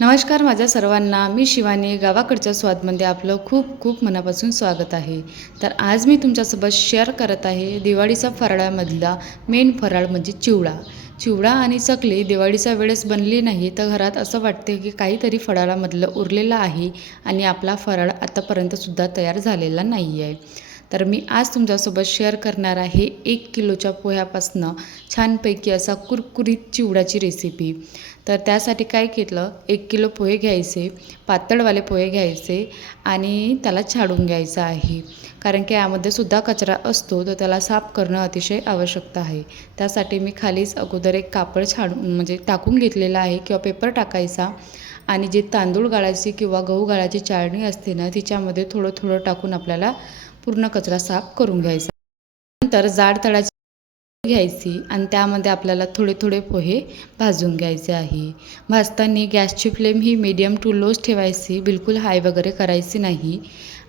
नमस्कार माझ्या सर्वांना. मी शिवानी. गावाकडच्या स्वादमध्ये आपलं खूप खूप मनापासून स्वागत आहे. तर आज मी तुमच्यासोबत शेअर करत आहे दिवाळीचा फराळामधला मेन फराळ म्हणजे चिवडा. चिवडा आणि चकली दिवाळीच्या वेळेस बनली नाही तर घरात असं वाटते की काहीतरी फराळामधलं उरलेलं आहे आणि आपला फराळ आतापर्यंतसुद्धा तयार झालेला नाही आहे तर मी आज तुमच्यासोबत शेअर करणार आहे एक किलोच्या पोह्यापासनं छानपैकी असा कुरकुरीत चिवडाची रेसिपी तर त्यासाठी काय केलं एक किलो पोहे घ्यायचे पातळवाले पोहे घ्यायचे आणि त्याला छाडून घ्यायचं आहे. कारण की यामध्ये सुद्धा कचरा असतो तर त्याला साफ करणं अतिशय आवश्यकता आहे. त्यासाठी मी खालीच अगोदर एक कापड छाडून म्हणजे टाकून घेतलेला आहे किंवा पेपर टाकायचा आणि जे तांदूळ गाळायची किंवा गहू गाळायची चाळणी असते ना तिच्यामध्ये थोडं थोडं टाकून आपल्याला पूर्ण कचरा साफ करून घ्यायचा. नंतर जाड तळाची घ्यायची आणि त्यामध्ये आपल्याला थोडे थोडे पोहे भाजून घ्यायचे आहे. भाजताना गॅसची फ्लेम ही मीडियम टू लोच ठेवायची बिलकुल हाय वगैरे करायची नाही.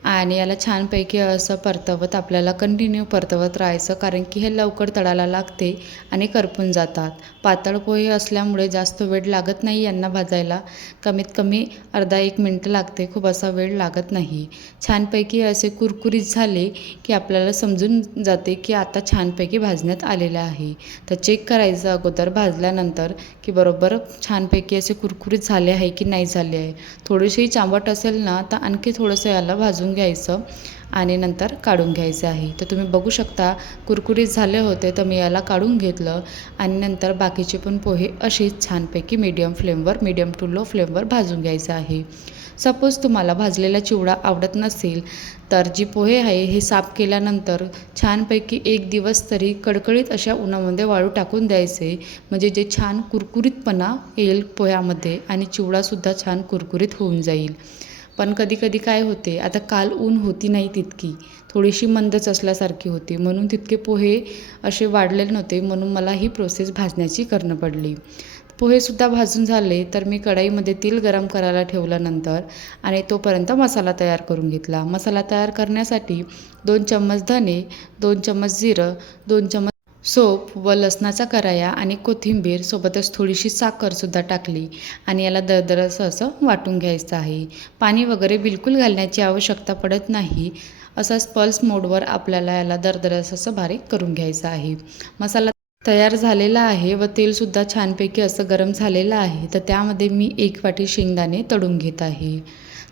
आणि याला छानपैकी असं परतवत आपल्याला कंटिन्यू परतवत राहायचं कारण की हे लवकर तळायला लागते आणि करपून जातात. पातळ पोहे असल्यामुळे जास्त वेळ लागत नाही यांना भाजायला. कमीत कमी अर्धा एक मिनटं लागते खूप असा वेळ लागत नाही. छानपैकी असे कुरकुरीत झाले की आपल्याला समजून जाते की आता छानपैकी भाजण्यात आलेलं आहे. तर चेक करायचं अगोदर भाजल्यानंतर की बरोबर छानपैकी असे कुरकुरीत झाले आहे की नाही झाले आहे. थोडीशी चांबट असेल ना तर आणखी थोडंसं याला भाजून घ्यायचं आणि नंतर काढून घ्यायचं आहे. तर तुम्ही बघू शकता कुरकुरीत झाले होते तर मी याला काढून घेतलं आणि नंतर बाकीचे पण पोहे अशीच छानपैकी मीडियम फ्लेमवर मीडियम टू लो फ्लेमवर भाजून घ्यायचं आहे. सपोज तुम्हाला भाजलेला चिवडा आवडत नसेल तर जी पोहे आहे हे साफ केल्यानंतर छानपैकी एक दिवस तरी कडकडीत अशा उन्हामध्ये वाळू टाकून द्यायचे. म्हणजे जे छान कुरकुरीतपणा येईल पोह्यामध्ये आणि चिवडासुद्धा छान कुरकुरीत होऊन जाईल. पण कधीकधी काय होते आता काल ऊन होती नाही तितकी थोडीशी मंदच असल्यासारखी होती म्हणून तितके पोहे असे वाढलेले नव्हते म्हणून मला ही प्रोसेस भाजण्याची करणं पडली. पोहेसुद्धा भाजून झाले तर मी कढाईमध्ये तेल गरम करायला ठेवलं नंतर आणि तोपर्यंत मसाला तयार करून घेतला. मसाला तयार करण्यासाठी दोन चम्मच धने दोन चम्मच जिरं दोन चम्मच सोप व लसणाचा कराया आणि कोथिंबीर सोबतच थोडीशी साखरसुद्धा टाकली आणि याला दरदरसं असं वाटून घ्यायचं आहे. पाणी वगैरे बिलकुल घालण्याची आवश्यकता पडत नाही असाच पल्स मोडवर आपल्याला याला दरदरस असं बारीक करून घ्यायचं आहे. मसाला तयार झालेला आहे व तेलसुद्धा छानपैकी असं गरम झालेलं आहे तर त्यामध्ये मी एक वाटी शेंगदाणे तळून घेत आहे.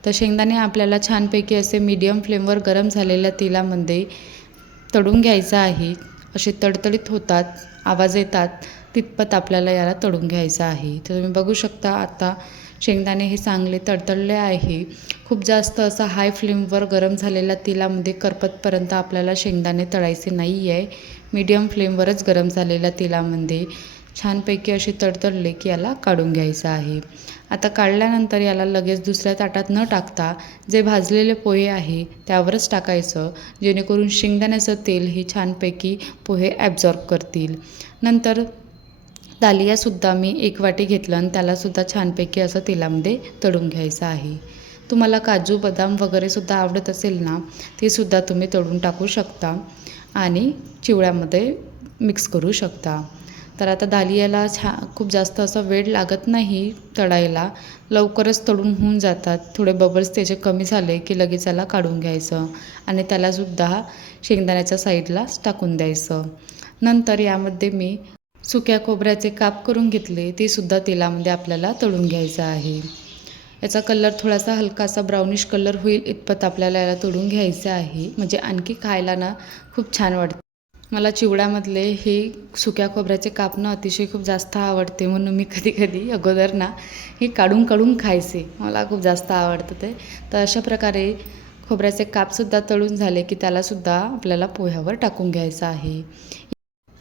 तर शेंगदाणे आपल्याला छानपैकी असे मीडियम फ्लेमवर गरम झालेल्या तेलामध्ये तळून घ्यायचं आहे. असे तडतडीत होतात आवाज येतात तितपत आपल्याला याला तळून घ्यायचं आहे. तर तुम्ही बघू शकता आता शेंगदाणे हे चांगले तडतडले आहे. खूप जास्त असा हाय फ्लेमवर गरम झालेल्या तेलामध्ये करपतपर्यंत आपल्याला शेंगदाणे तळायचे नाही आहे मीडियम फ्लेमवरच गरम झालेल्या तेलामध्ये. छानपैकी असे तडतडले की याला काढून घ्यायचं आहे. आता काढल्यानंतर याला लगेच दुसऱ्या ताटात न टाकता जे भाजलेले पोहे आहे त्यावरच टाकायचं जेणेकरून शेंगदाण्याचं तेल हे छानपैकी पोहे ॲब्झॉर्ब करतील. नंतर दालियासुद्धा मी एक वाटी घेतलं आणि त्यालासुद्धा छानपैकी असं तेलामध्ये तळून घ्यायचं आहे. तुम्हाला काजू बदाम वगैरेसुद्धा आवडत असेल ना ते सुद्धा तुम्ही तळून टाकू शकता आणि चिवड्यामध्ये मिक्स करू शकता. तर आता दालियाला छा खूप जास्त असा वेळ लागत नाही तळायला. लवकरच तळून होऊन जातात. थोडे बबल्स त्याचे कमी झाले की लगेच याला काढून घ्यायचं आणि त्यालासुद्धा शेंगदाण्याच्या साईडलाच टाकून द्यायचं. नंतर यामध्ये मी सुक्या खोबऱ्याचे काप करून घेतले. ते सुद्धा तेलामध्ये आपल्याला तळून घ्यायचं आहे. याचा कलर थोडासा हलकासा ब्राउनिश कलर होईल इतपत आपल्याला याला तळून घ्यायचं आहे. म्हणजे आणखी खायला ना खूप छान वाटते. मला चिवड्यामधले हे सुक्या खोबऱ्याचे कापणं अतिशय खूप जास्त आवडते म्हणून मी कधी कधी अगोदर ना हे काढून काढून खायचे. मला खूप जास्त आवडतं ते. तर अशा प्रकारे खोबऱ्याचे कापसुद्धा तळून झाले की त्यालासुद्धा आपल्याला पोह्यावर टाकून घ्यायचं आहे.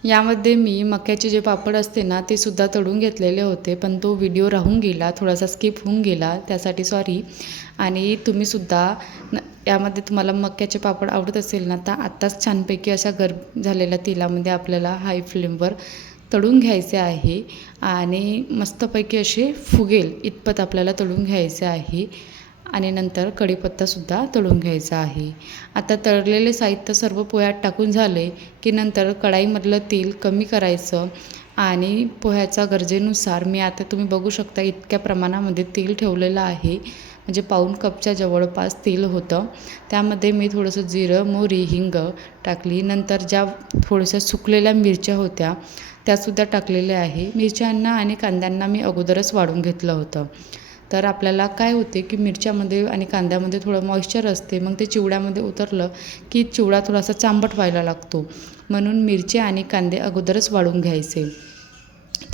यामध्ये मी मक्याचे जे पापड असते ना ते सुद्धा तळून घेतलेले होते पण तो व्हिडिओ राहून गेला थोडासा स्किप होऊन गेला त्यासाठी सॉरी आणि तुम्हीसुद्धा न यामध्ये तुम्हाला मक्याचे पापड आवडत असेल ना तर आत्ताच छानपैकी अशा गरम झालेल्या तेलामध्ये आपल्याला हाय फ्लेमवर तळून घ्यायचे आहे. आणि मस्तपैकी असे फुगेल इतपत आपल्याला तळून घ्यायचे आहे. आणि नंतर कढीपत्तासुद्धा तळून घ्यायचा आहे. आता तळलेले साहित्य सर्व पोह्यात टाकून झाले की नंतर कढाईमधलं तेल कमी करायचं आणि पोह्याचा गरजेनुसार मी आता तुम्ही बघू शकता इतक्या प्रमाणामध्ये तेल ठेवलेलं आहे. म्हणजे पाऊण कपच्या जवळपास तेल होतं. त्यामध्ये मी थोडंसं जिरं मोहरी हिंग टाकली. नंतर ज्या थोड्याशा सुकलेल्या मिरच्या होत्या त्यासुद्धा टाकलेल्या आहे. मिरच्यांना आणि कांद्यांना मी अगोदरच वाढून घेतलं होतं. तर आपल्याला काय होते की मिरच्यामध्ये आणि कांद्यामध्ये थोडं मॉइश्चर असते. मग ते चिवड्यामध्ये उतरलं की चिवडा थोडासा चांबट व्हायला लागतो. म्हणून मिरची आणि कांदे अगोदरच वाढून घ्यायचे.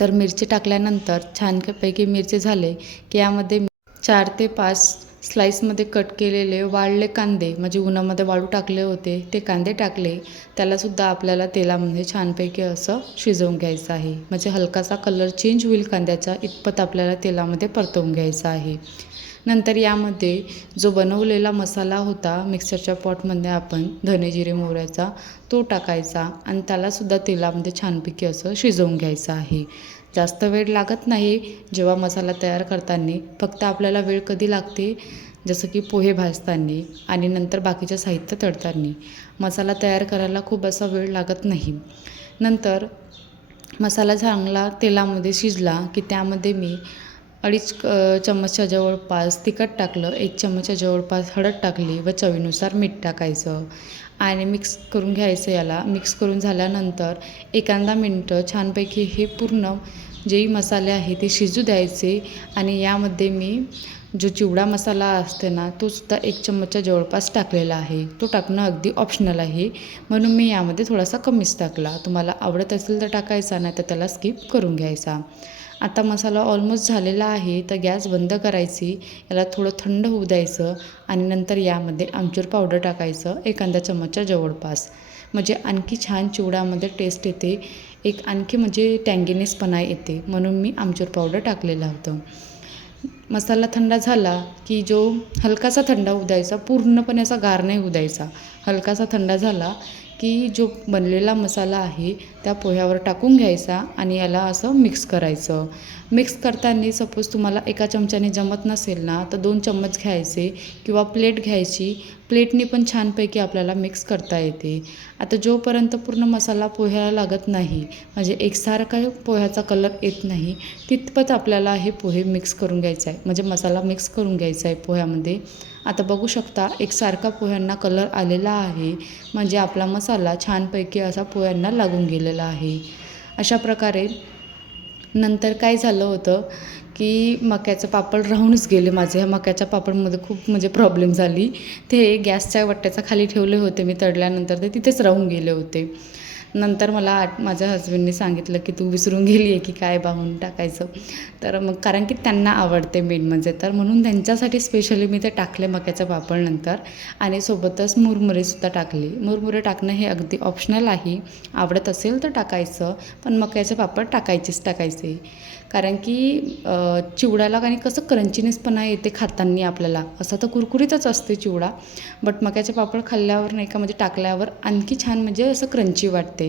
तर मिरची टाकल्यानंतर छानपैकी मिरची झाले की यामध्ये चार ते पाच स्लाईसमध्ये कट केलेले वाळले कांदे म्हणजे उन्हामध्ये वाळू टाकले होते ते कांदे टाकले त्यालासुद्धा आपल्याला तेलामध्ये छानपैकी असं शिजवून घ्यायचं आहे. म्हणजे हलकासा कलर चेंज होईल कांद्याचा इतपत आपल्याला तेलामध्ये परतवून घ्यायचा आहे. नंतर यामध्ये जो बनवलेला मसाला होता मिक्सरच्या पॉटमध्ये आपण धने जिरे मोहऱ्याचा तो टाकायचा आणि त्यालासुद्धा तेलामध्ये छानपैकी असं शिजवून घ्यायचं आहे. जास्त वेळ लागत नाही जेव्हा मसाला तयार करताना. फक्त आपल्याला वेळ कधी लागते? जसं की पोहे भाजताना आणि नंतर बाकीचे साहित्य तळताना. मसाला तयार करायला खूप असा वेळ लागत नाही. नंतर मसाला चांगला तेलामध्ये शिजला की त्यामध्ये मी अडीच चम्मचच्या जवळपास तिखट टाकलं एक चम्मचच्या जवळपास हळद टाकली व चवीनुसार मीठ टाकायचं आणि मिक्स करून घ्यायचं याला. मिक्स करून झाल्यानंतर एखादा मिनटं छानपैकी हे पूर्ण जे मसाले आहे ते शिजू द्यायचे आणि यामध्ये मी जो चिवडा मसाला असते ना तो सुद्धा एक चम्मचच्या जवळपास टाकलेला आहे. तो टाकणं अगदी ऑप्शनल आहे. म्हणून मी यामध्ये थोडासा कमीच टाकला. तुम्हाला आवडत असेल तर टाकायचा नाही तर त्याला स्किप करून घ्यायचा. आता मसाला ऑलमोस्ट झालेला आहे तर गॅस बंद करायची याला थोडं थंड होऊ द्यायचं आणि नंतर यामध्ये आमचूर पावडर टाकायचं एखाद्या चम्मचच्या जवळपास. म्हणजे आणखी छान चिवडामध्ये टेस्ट येते. एक आणखी म्हणजे टँगिनेसपणा येते म्हणून मी आमचूर पावडर टाकलेलं होतं. मसाला थंड झाला की जो हलकासा थंड होऊ द्यायचा पूर्णपणे असा गार नाही होऊ द्यायचा. हलकासा थंड झाला की जो बनलेला मसाला आहे त्या पोह्यावर टाकून घ्यायचा आणि याला असं मिक्स करायचं. मिक्स करताना सपोज तुम्हाला एका चमच्याने जमत नसेल ना तर दोन चम्मच घ्यायचे किंवा प्लेट घ्यायची. प्लेटनी पण छानपैकी आपल्याला मिक्स करता येते. आता जोपर्यंत पूर्ण मसाला पोह्याला लागत नाही म्हणजे एकसारखा पोह्याचा कलर येत नाही तितपत आपल्याला हे पोहे मिक्स करून घ्यायचं आहे. म्हणजे मसाला मिक्स करून घ्यायचा आहे पोह्यामध्ये. आता बघू शकता एकसारखा पोह्यांना कलर आलेला आहे. म्हणजे आपला मसाला छानपैकी असा पोह्यांना लागून गेलेला आहे. अशा प्रकारे नंतर काय झालं होतं की मक्याचं पापड राहूनच गेले माझे. ह्या मक्याच्या पापडमध्ये खूप म्हणजे प्रॉब्लेम झाली. ते गॅसच्या वट्ट्याचा खाली ठेवले होते मी तळल्यानंतर ते तिथेच राहून गेले होते. नंतर मला आठ माझ्या हस्बंडने सांगितलं की तू विसरून गेली आहे की काय बाहून टाकायचं. तर मग कारण की त्यांना आवडते मेन म्हणजे. तर म्हणून त्यांच्यासाठी स्पेशली मी ते टाकले मक्याच्या पापड नंतर. आणि सोबतच मुरमुरेसुद्धा टाकली. मुरमुरे टाकणं हे अगदी ऑप्शनल आहे. आवडत असेल तर टाकायचं पण मक्याचे पापड टाकायचेच टाकायचे. कारण की चिवड्याला आणि कसं क्रंचीनेसपणा येते खाताना आपल्याला. असं तर कुरकुरीतच असते चिवडा. बट मक्याचे पापड खाल्ल्यावर नाही का म्हणजे टाकल्यावर आणखी छान म्हणजे असं क्रंची वाटते.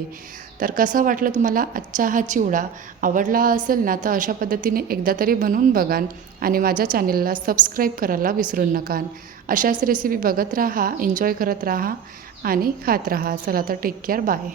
तर कसं वाटलं तुम्हाला? आजचा हा चिवडा आवडला असेल ना तर अशा पद्धतीने एकदा तरी बनवून बघान आणि माझ्या चॅनेलला सबस्क्राईब करायला विसरू नका. अशाच रेसिपी बघत राहा एन्जॉय करत राहा आणि खात राहा. चला तर टेक केअर बाय